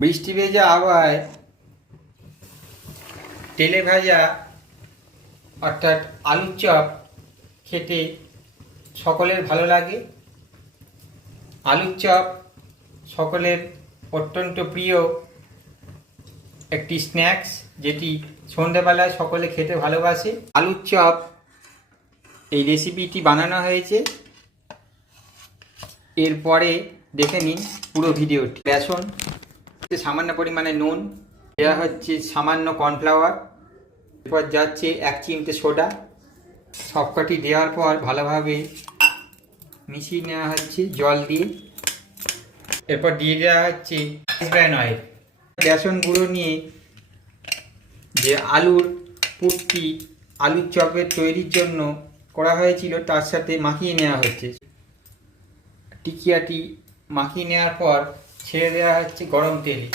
বৃষ্টি ভেজা আবহাওয়ায় তেলে ভাজা অর্থাৎ আলুর চপ খেতে সকলের ভালো লাগে। আলুর চপ সকলের অত্যন্ত প্রিয় একটি স্ন্যাক্স, যেটি সন্ধ্যাবেলায় সকলে খেতে ভালোবাসে। আলুর চপ এই রেসিপিটি বানানো হয়েছে, এরপরে দেখে নিন পুরো ভিডিওটি। বেসন, সামান্য পরিমাণে নুন, দেওয়া হচ্ছে সামান্য কর্নফ্লাওয়ার, এরপর যাচ্ছে 1 চিমটে সোডা। সবকটি দেওয়ার পর ভালোভাবে মিশিয়ে নেওয়া হচ্ছে জল দিয়ে। এরপর দিয়ে দেওয়া হচ্ছে রিফাইন্ড অয়েল। বেসন গুঁড়ো নিয়ে যে আলুর পুরটি আলুর চপের তৈরির জন্য করা হয়েছিল তার সাথে মাখিয়ে নেওয়া হচ্ছে। টিকিয়াটি মাখিয়ে নেওয়ার পর ছেড়ে দেওয়া হচ্ছে গরম তেলে।